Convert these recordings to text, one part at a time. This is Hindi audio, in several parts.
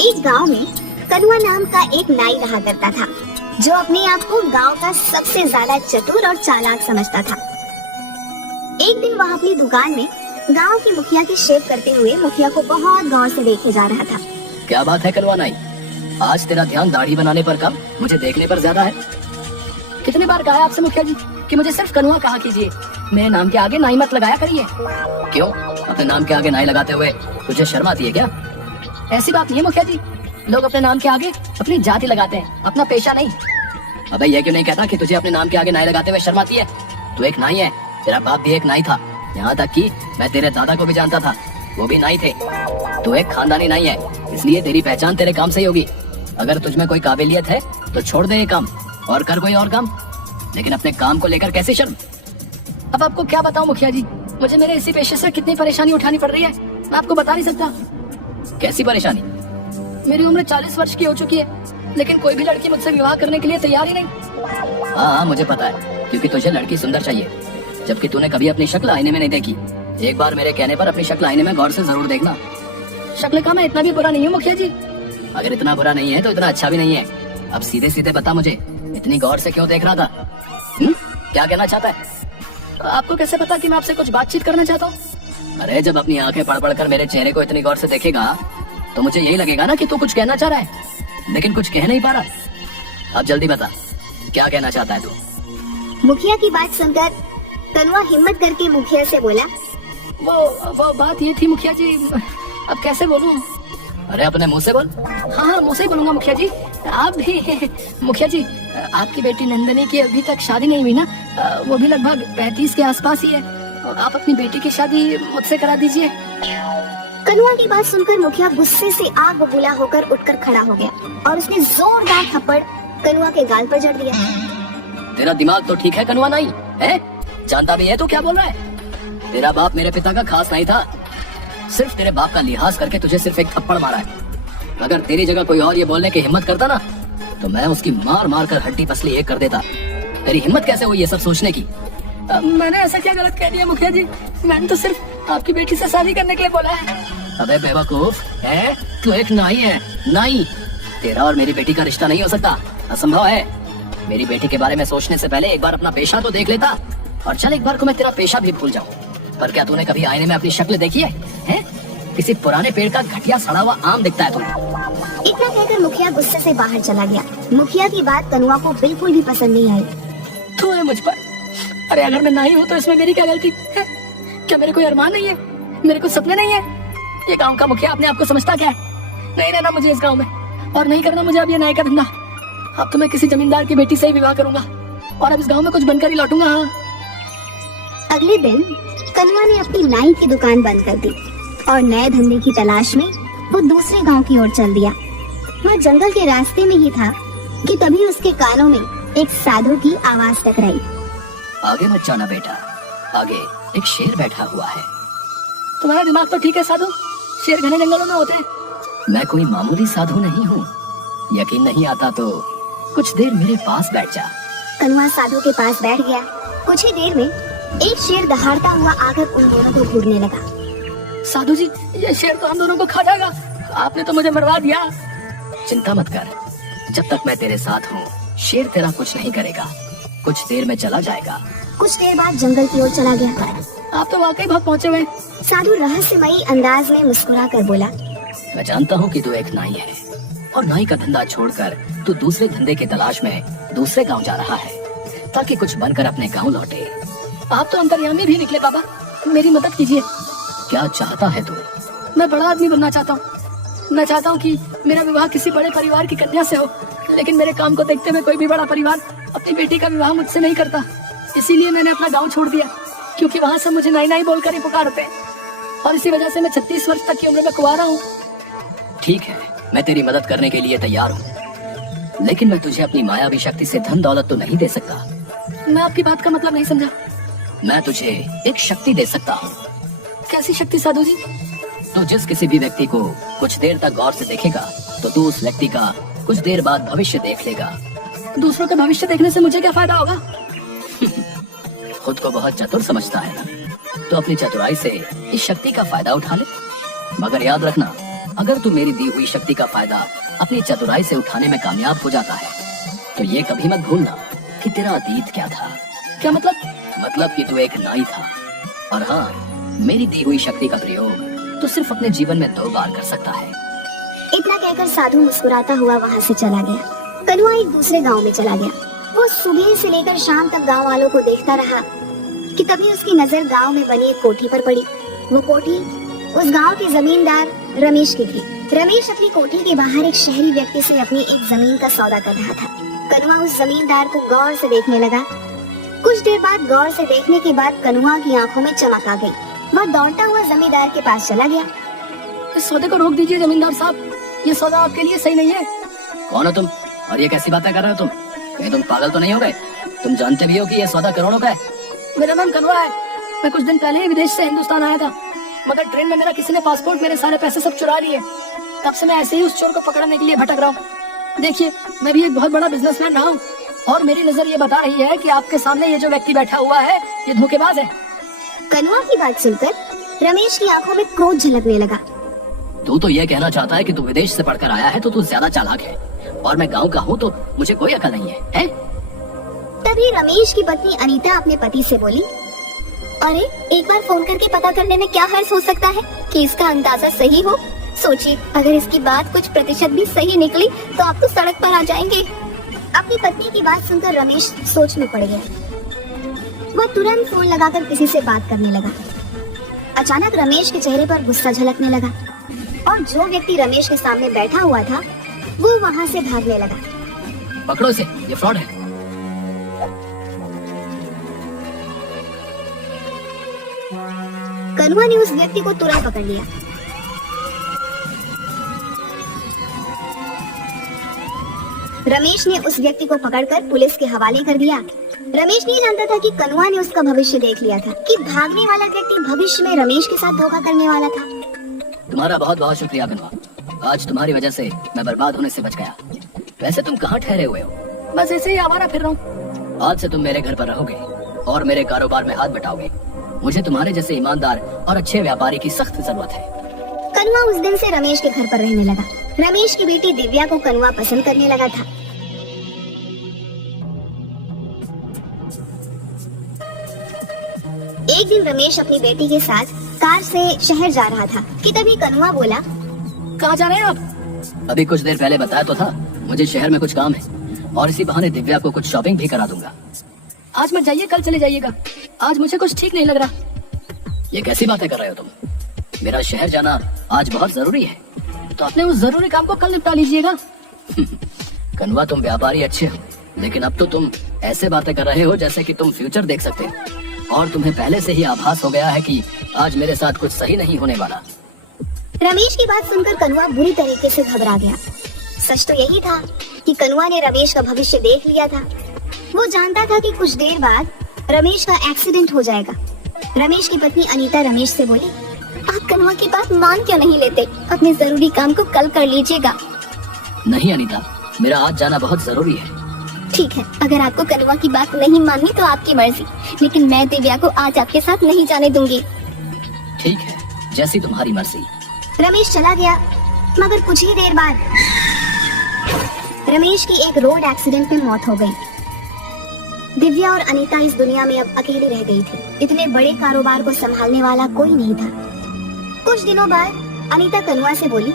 एक गांव में कनुआ नाम का एक नाई रहा करता था, जो अपने आप को गांव का सबसे ज्यादा चतुर और चालाक समझता था। एक दिन वह अपनी दुकान में गांव की मुखिया की शेव करते हुए मुखिया को बहुत गौर से देखे जा रहा था। क्या बात है कनुआ नाई, आज तेरा ध्यान दाढ़ी बनाने पर कम, मुझे देखने पर ज्यादा है। कितने बार कहा है आपसे मुखिया जी कि मुझे सिर्फ कनुआ कहा कीजिए, मेरे नाम के आगे नाई मत लगाया करिए। क्यों, अपने नाम के आगे नाई लगाते हुए तुझे शर्म आती है क्या? ऐसी बात नहीं है मुखिया जी, लोग अपने नाम के आगे अपनी जाति लगाते हैं, अपना पेशा नहीं। अबे ये क्यों नहीं कहता कि तुझे अपने नाम के आगे नाई लगाते हुए शर्म आती है? तू एक नाई है, तेरा बाप भी एक नाई था, यहाँ तक कि मैं तेरे दादा को भी जानता था, वो भी नाई थे। तू एक खानदानी नाई है, इसलिए तेरी पहचान तेरे काम से ही होगी। अगर तुझ में कोई काबिलियत है तो छोड़ दे ये काम और कर कोई और काम, लेकिन अपने काम को लेकर कैसे शर्म? अब आपको क्या बताऊं मुखिया जी, मुझे मेरे इसी पेशे से कितनी परेशानी उठानी पड़ रही है, मैं आपको बता नहीं सकता। कैसी परेशानी? मेरी उम्र 40 वर्ष की हो चुकी है, लेकिन कोई भी लड़की मुझसे विवाह करने के लिए तैयार ही नहीं। हाँ मुझे पता है, क्योंकि तुझे लड़की सुंदर चाहिए, जबकि तूने कभी अपनी शक्ल आईने में नहीं देखी। एक बार मेरे कहने पर अपनी शक्ल आईने में गौर से जरूर देखना। शक्ल का मैं इतना भी बुरा नहीं हूँ मुखिया जी। अगर इतना बुरा नहीं है तो इतना अच्छा भी नहीं है। अब सीधे सीधे बता मुझे, इतनी गौर से क्यों देख रहा था? क्या कहना चाहता है? आपको कैसे पता कि मैं आपसे कुछ बातचीत करना चाहता हूँ? अरे जब अपनी आंखें पढ़ पढ़ कर मेरे चेहरे को इतनी गौर से देखेगा तो मुझे यही लगेगा ना कि तू कुछ कहना चाह रहा है, लेकिन कुछ कह नहीं पा रहा। अब जल्दी बता, क्या कहना चाहता है तू? मुखिया की बात सुनकर कनुआ हिम्मत करके मुखिया से बोला, वो बात ये थी मुखिया जी, अब कैसे बोलूं? अरे अपने मुंह से बोल। हाँ मुंह से ही बोलूंगा मुखिया जी। आप भी मुखिया जी, आपकी बेटी नंदनी की अभी तक शादी नहीं हुई ना, वो भी लगभग 35 के आसपास ही है, और आप अपनी बेटी की शादी मुझसे करा दीजिए। कनुआ की बात सुनकर मुखिया गुस्से से आग बबूला होकर उठकर खड़ा हो गया और उसने जोरदार थप्पड़ कनुआ के गाल पर जड़ दिया। तेरा दिमाग तो ठीक है कनुआ नाई, है? जानता भी है तो क्या बोल रहा है? तेरा बाप मेरे पिता का खास नहीं था, सिर्फ तेरे बाप का लिहाज करके तुझे सिर्फ एक थप्पड़ मारा है। अगर तेरी जगह कोई और ये बोलने की हिम्मत करता ना, तो मैं उसकी मार मार कर हड्डी पसली एक कर देता। तेरी हिम्मत कैसे हुई ये सब सोचने की? मैंने ऐसा क्या गलत कह दिया मुखिया जी? मैंने तो सिर्फ आपकी बेटी से शादी करने के लिए बोला है। अबे बेवकूफ, है तू एक नाई है, नाई। तेरा और मेरी बेटी का रिश्ता नहीं हो सकता, असंभव है। मेरी बेटी के बारे में सोचने से पहले एक बार अपना पेशा तो देख लेता, और चल एक बार को मैं तेरा पेशा भी भूल जाऊं। पर क्या तूने कभी आईने में अपनी शक्ल देखी है? किसी पुराने पेड़ का घटिया सड़ा हुआ आम दिखता है तुम्हें? इतना कहकर मुखिया गुस्से से बाहर चला गया। मुखिया की बात कनुआ को बिल्कुल भी पसंद नहीं आई। तू है मुझ पर, अरे अगर मैं नहीं हूँ तो इसमें मेरी क्या गलती है? क्या मेरे कोई अरमान नहीं है, मेरे कुछ सपने नहीं है? ये गांव का मुखिया अपने आप को समझता क्या है? नहीं रहना मुझे इस गांव में, और नहीं करना मुझे अब ये नाई का धंधा। अब तो मैं किसी जमींदार की बेटी से ही विवाह करूंगा, और अब इस गांव में कुछ बनकर ही लौटूंगा। हाँ। अगले दिन कनुआ ने अपनी नाई की दुकान बंद कर दी और नए धंधे की तलाश में वो दूसरे गांव की ओर चल दिया। वह जंगल के रास्ते में ही था कि तभी उसके कानों में एक साधु की आवाज टकराई। आगे मत जाना बेटा, आगे एक शेर बैठा हुआ है। तुम्हारा दिमाग तो ठीक है साधु, शेर घने जंगलों में होते हैं। मैं कोई मामूली साधु नहीं हूँ, यकीन नहीं आता तो कुछ देर मेरे पास बैठ जा। कनुआ साधु के पास बैठ गया। कुछ ही देर में एक शेर दहाड़ता हुआ आकर उन दोनों को घूरने लगा। साधु जी, ये शेर तो हम दोनों को खा जाएगा, आपने तो मुझे मरवा दिया। चिंता मत कर, जब तक मैं तेरे साथ हूँ शेर तेरा कुछ नहीं करेगा, कुछ देर में चला जाएगा। कुछ देर बाद जंगल की ओर चला गया। आप तो वाकई बहुत पहुँचे हुए। साधु रहस्यमयी अंदाज में मुस्कुरा कर बोला, मैं जानता हूँ कि तू एक नाई है, और नाई का धंधा छोड़कर तू दूसरे धंधे की तलाश में दूसरे गांव जा रहा है, ताकि कुछ बनकर अपने गांव लौटे। आप तो अंतर्यामी भी निकले बाबा, मेरी मदद कीजिए। क्या चाहता है तू? मैं बड़ा आदमी बनना चाहता हूँ। मैं चाहता हूँ कि मेरा विवाह किसी बड़े परिवार की कन्या से हो, लेकिन मेरे काम को देखते हुए कोई भी बड़ा परिवार अपनी बेटी का विवाह मुझसे नहीं करता। इसीलिए मैंने अपना गांव छोड़ दिया, क्योंकि वहाँ से मुझे नाई नाई बोलकर ही पुकारते हैं, और इसी वजह से मैं 36 वर्ष तक की उम्र में कुंवारा हूँ। ठीक है, मैं तेरी मदद करने के लिए तैयार हूँ, लेकिन मैं तुझे अपनी मायावी शक्ति से धन दौलत तो नहीं दे सकता। मैं आपकी बात का मतलब नहीं समझा। मैं तुझे एक शक्ति दे सकता हूँ। कैसी शक्ति साधु जी? तो जिस किसी भी व्यक्ति को कुछ देर तक गौर से देखेगा, तो तू उस व्यक्ति का कुछ देर बाद भविष्य देख लेगा। दूसरों का भविष्य देखने से मुझे क्या फायदा होगा? खुद को बहुत चतुर समझता है ना, तो अपनी चतुराई से इस शक्ति का फायदा उठा ले। मगर याद रखना, अगर तू मेरी दी हुई शक्ति का फायदा अपनी चतुराई से उठाने में कामयाब हो जाता है तो ये कभी मत भूलना कि तेरा अतीत क्या था। क्या मतलब कि तू एक नाई था। और हाँ, मेरी दी हुई शक्ति का प्रयोग तू सिर्फ अपने जीवन में 2 बार कर सकता है। इतना कहकर साधु मुस्कुराता हुआ वहाँ से चला गया। कनुआ एक दूसरे गांव में चला गया। वो सुबह से लेकर शाम तक गांव वालों को देखता रहा कि तभी उसकी नजर गांव में बनी एक कोठी पर पड़ी। वो कोठी उस गांव के जमींदार रमेश की थी। रमेश अपनी कोठी के बाहर एक शहरी व्यक्ति से अपनी एक जमीन का सौदा कर रहा था। कनुआ उस जमींदार को गौर से देखने लगा। कुछ देर बाद गौर से देखने के बाद कनुआ की आंखों में चमक आ गई। वह दौड़ता हुआ जमींदार के पास चला गया। इस सौदे को रोक दीजिए जमींदार साहब, ये सौदा आपके लिए सही नहीं है। कौन हो तुम और ये कैसी बातें कर रहे हो तुम? कहीं तुम पागल तो नहीं हो गए? तुम जानते भी हो कि ये सौदा करोड़ों का है। मेरा नाम कनुआ है। मैं कुछ दिन पहले ही विदेश से हिंदुस्तान आया था, मगर ट्रेन में मेरा किसी ने पासपोर्ट, मेरे सारे पैसे सब चुरा लिए। तब से मैं ऐसे ही उस चोर को पकड़ने के लिए भटक रहा हूँ। देखिए, मैं भी एक बहुत बड़ा बिजनेसमैन रहा हूँ और मेरी नजर ये बता रही है कि आपके सामने ये जो व्यक्ति बैठा हुआ है ये धोखेबाज है। कनुआ की बात सुनकर रमेश की आंखों में क्रोध झलकने लगा। तू तो ये कहना चाहता है कि तू विदेश से पढ़कर आया है तो तू ज्यादा चालाक है और मैं गांव का हूँ तो मुझे कोई अकल नहीं है, हैं? तभी रमेश की पत्नी अनीता अपने पति से बोली, अरे एक बार फोन करके पता करने में क्या हर्ज हो सकता है कि इसका अंदाजा सही हो। सोचिए, अगर इसकी बात कुछ प्रतिशत भी सही निकली तो आप तो सड़क पर आ जाएंगे। अपनी पत्नी की बात सुनकर रमेश सोच में पड़ गया। वह तुरंत फोन लगाकर किसी से बात करने लगा। अचानक रमेश के चेहरे पर गुस्सा झलकने लगा और जो व्यक्ति रमेश के सामने बैठा हुआ था वो वहाँ से भागने लगा। पकड़ो इसे, ये फ्रॉड है। कनुआ ने उस व्यक्ति को तुरंत पकड़ लिया। रमेश ने उस व्यक्ति को पकड़कर पुलिस के हवाले कर दिया। रमेश नहीं जानता था कि कनुआ ने उसका भविष्य देख लिया था, कि भागने वाला व्यक्ति भविष्य में रमेश के साथ धोखा करने वाला था। तुम्हारा बहुत बहुत शुक्रिया कनुआ, आज तुम्हारी वजह से मैं बर्बाद होने से बच गया। वैसे तुम कहाँ ठहरे हुए हो? बस ऐसे ही आवारा फिर रहा हूँ। आज से तुम मेरे घर पर रहोगे और मेरे कारोबार में हाथ बटाओगे। मुझे तुम्हारे जैसे ईमानदार और अच्छे व्यापारी की सख्त जरूरत है। कनुआ उस दिन से रमेश के घर पर रहने लगा। रमेश की बेटी दिव्या को कनुआ पसंद करने लगा था। एक दिन रमेश अपनी बेटी के साथ कार से शहर जा रहा था कि तभी कनुआ बोला, कहाँ जा रहे हैं आप? अभी कुछ देर पहले बताया तो था, मुझे शहर में कुछ काम है और इसी बहाने दिव्या को कुछ शॉपिंग भी करा दूंगा। आज मत जाइए, कल चले जाइएगा। आज मुझे कुछ ठीक नहीं लग रहा। ये कैसी बातें कर रहे हो तुम? मेरा शहर जाना आज बहुत जरूरी है, तो अपने उस जरूरी काम को कल निपटा लीजिएगा। कनुआ, तुम व्यापारी अच्छे हो, लेकिन अब तो तुम ऐसे बातें कर रहे हो जैसे कि तुम फ्यूचर देख सकते हो और तुम्हें पहले से ही आभास हो गया है कि आज मेरे साथ कुछ सही नहीं होने वाला। रमेश की बात सुनकर कनुआ बुरी तरीके से घबरा गया। सच तो यही था कि कनुआ ने रमेश का भविष्य देख लिया था। वो जानता था कि कुछ देर बाद रमेश का एक्सीडेंट हो जाएगा। रमेश की पत्नी अनीता रमेश से बोली, आप कनुआ की बात मान क्यों नहीं लेते? अपने जरूरी काम को कल कर लीजिएगा। नहीं अनीता, मेरा आज जाना बहुत जरूरी है। ठीक है, अगर आपको कनुआ की बात नहीं माननी तो आपकी मर्जी, लेकिन मैं दिव्या को आज आपके साथ नहीं जाने दूंगी। ठीक है, जैसी तुम्हारी मर्जी। रमेश चला गया, मगर कुछ ही देर बाद रमेश की एक रोड एक्सीडेंट में मौत हो गई। दिव्या और अनीता इस दुनिया में अब अकेली रह गई थी। इतने बड़े कारोबार को संभालने वाला कोई नहीं था। कुछ दिनों बाद अनीता कनुआ से बोली,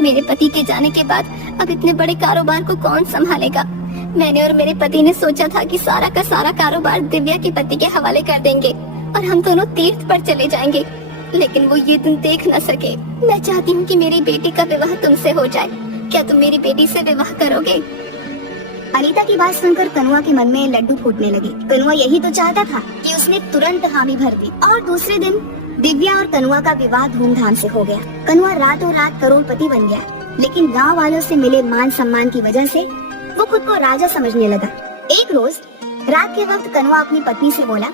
मेरे पति के जाने के बाद अब इतने बड़े कारोबार को कौन संभालेगा? मैंने और मेरे पति ने सोचा था कि सारा का सारा कारोबार दिव्या के पति के हवाले कर देंगे और हम दोनों तीर्थ पर चले जाएंगे, लेकिन वो ये दिन देख न सके। मैं चाहती हूँ कि मेरी बेटी का विवाह तुमसे हो जाए। क्या तुम मेरी बेटी से विवाह करोगे? अनीता की बात सुनकर कनुआ के मन में लड्डू फूटने लगे। कनुआ यही तो चाहता था कि उसने तुरंत हामी भर दी और दूसरे दिन दिव्या और कनुआ का विवाह धूमधाम से हो गया। कनुआ रातों रात करोड़पति बन गया, लेकिन गांव वालों से मिले मान सम्मान की वजह से वो खुद को राजा समझने लगा। एक रोज रात के वक्त कनुआ अपनी पत्नी से बोला,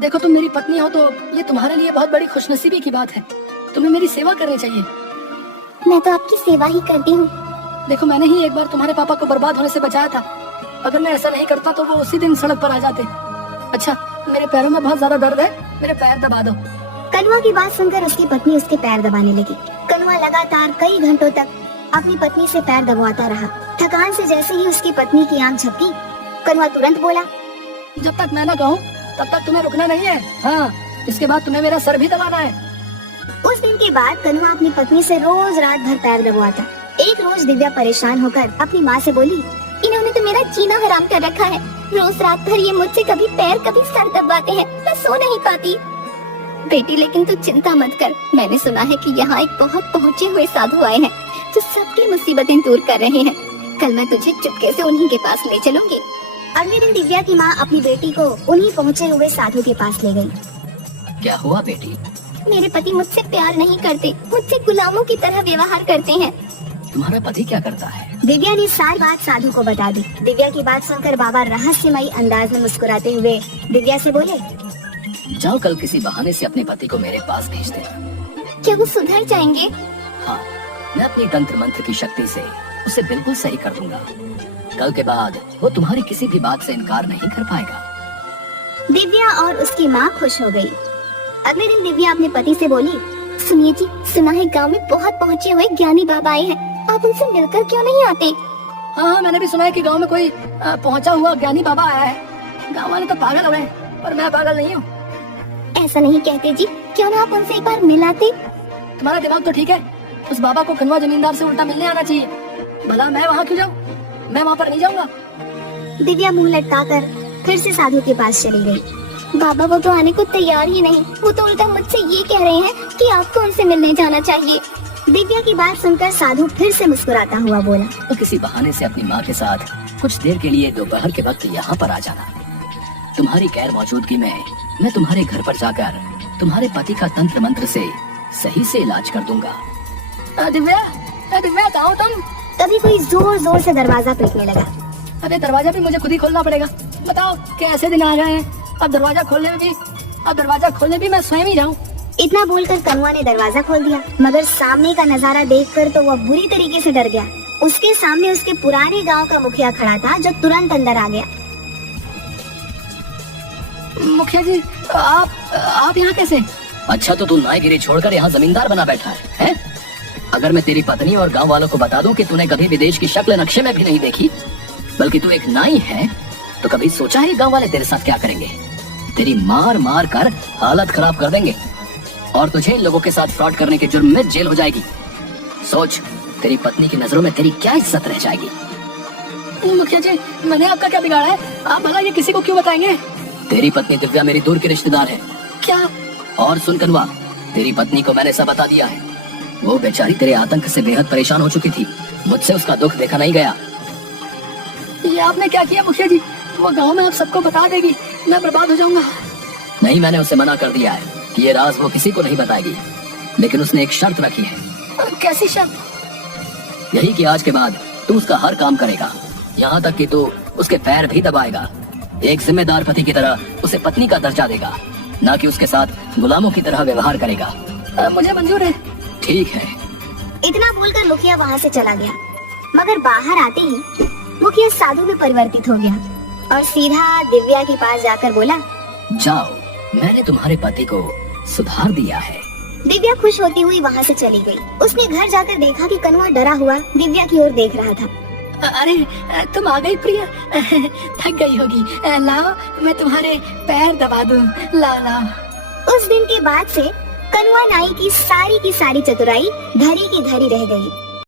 देखो, तुम मेरी पत्नी हो तो ये तुम्हारे लिए बहुत बड़ी खुशनसीबी की बात है। तुम्हें मेरी सेवा करनी चाहिए। मैं तो आपकी सेवा ही करती हूँ। देखो, मैंने ही एक बार तुम्हारे पापा को बर्बाद होने से बचाया था। अगर मैं ऐसा नहीं करता तो वो उसी दिन सड़क पर आ जाते। अच्छा, मेरे पैरों में बहुत ज्यादा दर्द है, मेरे पैर दबा दो। कनुआ की बात सुनकर उसकी पत्नी उसके पैर दबाने लगी। कनुआ लगातार कई घंटों तक अपनी पत्नी से पैर दबाता रहा। थकान से जैसे ही उसकी पत्नी की आंख झपकी, कनुआ तुरंत बोला, जब तक मैं ना कहूँ तब तक तुम्हें रुकना नहीं है। हाँ, इसके बाद तुम्हें मेरा सर भी दबाना है। उस दिन के बाद कनुआ अपनी पत्नी से रोज रात भर पैर दबाता। एक रोज दिव्या परेशान होकर अपनी माँ से बोली, इन्होंने तो मेरा जीना हराम कर रखा है। रोज रात भर ये मुझसे कभी पैर कभी सर दबाते हैं, मैं सो नहीं पाती। बेटी लेकिन तू चिंता मत कर, मैंने सुना है कि यहाँ एक बहुत पहुँचे हुए साधु आए हैं जो सबकी मुसीबतें दूर कर रहे हैं। कल मैं तुझे चुपके से उन्हीं के पास ले चलूंगी। अगले दिन दिव्या की माँ अपनी बेटी को उन्हीं पहुँचे हुए साधु के पास ले गयी। क्या हुआ बेटी? मेरे पति मुझसे प्यार नहीं करते, मुझसे गुलामों की तरह व्यवहार करते हैं। तुम्हारा पति क्या करता है? दिव्या ने सारी बात साधु को बता दी। दिव्या की बात सुनकर बाबा रहस्यमयी अंदाज में मुस्कुराते हुए दिव्या से बोले, जाओ कल किसी बहाने से अपने पति को मेरे पास भेज देना। क्या वो सुधर जाएंगे? हाँ, मैं अपनी तंत्र मंत्र की शक्ति से उसे बिल्कुल सही कर दूंगा। कल के बाद वो तुम्हारी किसी भी बात से इनकार नहीं कर पाएगा। दिव्या और उसकी माँ खुश हो गयी। अगले दिन दिव्या अपने पति से बोली, सुनिए जी, सुना है गांव में बहुत पहुँचे हुए ज्ञानी बाबा आए हैं, आप उनसे मिलकर क्यों नहीं आते? हाँ, मैंने भी सुना है कि गांव में कोई पहुंचा हुआ ज्ञानी बाबा आया है। गांव वाले तो पागल हो गए, पर मैं पागल नहीं हूँ। ऐसा नहीं कहते जी, क्यों ना आप उनसे एक बार मिलाते? तुम्हारा दिमाग तो ठीक है, उस बाबा को कनुआ जमींदार से उल्टा मिलने आना चाहिए। भला मैं वहाँ क्यों जाऊँ? मैं वहाँ पर नहीं जाऊँगा। दिव्या मुँह लटकाकर फिर से साधु के पास चली गयी। बाबा वो तो आने को तैयार ही नहीं, वो तो उल्टा मुझसे ये कह रहे हैं कि आपको उनसे मिलने जाना चाहिए। दिव्या की बात सुनकर साधु फिर से मुस्कुराता हुआ बोला, तो किसी बहाने से अपनी माँ के साथ कुछ देर के लिए दोपहर के वक्त यहाँ पर आ जाना। तुम्हारी गैर मौजूदगी में मैं तुम्हारे घर पर जाकर तुम्हारे पति का तंत्र मंत्र से सही से इलाज कर दूंगा। दिव्या, दिव्या कहाँ हो तुम? तभी कोई जोर जोर से दरवाजा पीटने लगा। अरे दरवाजा भी मुझे खुद ही खोलना पड़ेगा। बताओ कैसे दिन आ गए हैं, अब दरवाजा खोलने भी मैं स्वयं ही जाऊँ। इतना बोलकर कनुआ ने दरवाजा खोल दिया, मगर सामने का नजारा देखकर तो वह बुरी तरीके से डर गया। उसके सामने उसके पुराने गांव का मुखिया खड़ा था, जो तुरंत अंदर आ गया। मुखिया जी, आप यहाँ कैसे? अच्छा, तो तू नाईगिरी छोड़कर यहाँ जमींदार बना बैठा है? अगर मैं तेरी पत्नी और गांव वालों को बता दूं कि तूने कभी विदेश की शक्ल नक्शे में भी नहीं देखी, बल्कि तू एक नाई है, तो कभी सोचा है गांव वाले तेरे साथ क्या करेंगे? तेरी मार मार कर हालत खराब कर देंगे और तुझे इन लोगों के साथ फ्रॉड करने के जुर्म में जेल हो जाएगी। सोच, तेरी पत्नी की नजरों में तेरी क्या इज्जत रह जाएगी। मुखिया जी, मैंने आपका क्या बिगाड़ा है? आप भला ये किसी को क्यों बताएंगे? तेरी पत्नी दिव्या मेरी दूर की रिश्तेदार है। क्या? और सुन कनुआ, तेरी पत्नी को मैंने सब बता दिया है। वो बेचारी तेरे आतंक से बेहद परेशान हो चुकी थी, मुझसे उसका दुख देखा नहीं गया। ये आपने क्या किया मुखिया जी? वो गांव में आप सबको बता देगी, मैं बर्बाद हो जाऊंगा। नहीं, मैंने उसे मना कर दिया है कि ये राज वो किसी को नहीं बताएगी, लेकिन उसने एक शर्त रखी है। कैसी शर्त? यही कि आज के बाद तू उसका हर काम करेगा, यहाँ तक कि तू उसके पैर भी दबाएगा। एक जिम्मेदार पति की तरह उसे पत्नी का दर्जा देगा, ना कि उसके साथ गुलामों की तरह व्यवहार करेगा। मुझे मंजूर है। ठीक है। इतना बोलकर मुखिया वहाँ से चला गया, मगर बाहर आते ही मुखिया साधु में परिवर्तित हो गया और सीधा दिव्या के पास जाकर बोला, जाओ, मैंने तुम्हारे पति को सुधार दिया है। दिव्या खुश होती हुई वहाँ से चली गई। उसने घर जाकर देखा कि कनुआ डरा हुआ दिव्या की ओर देख रहा था। अरे तुम आ गई प्रिया, थक गई होगी, लाओ मैं तुम्हारे पैर दबा दूं, लाओ लाओ। उस दिन के बाद से कनुआ नाई की सारी चतुराई धरी की धरी रह गई।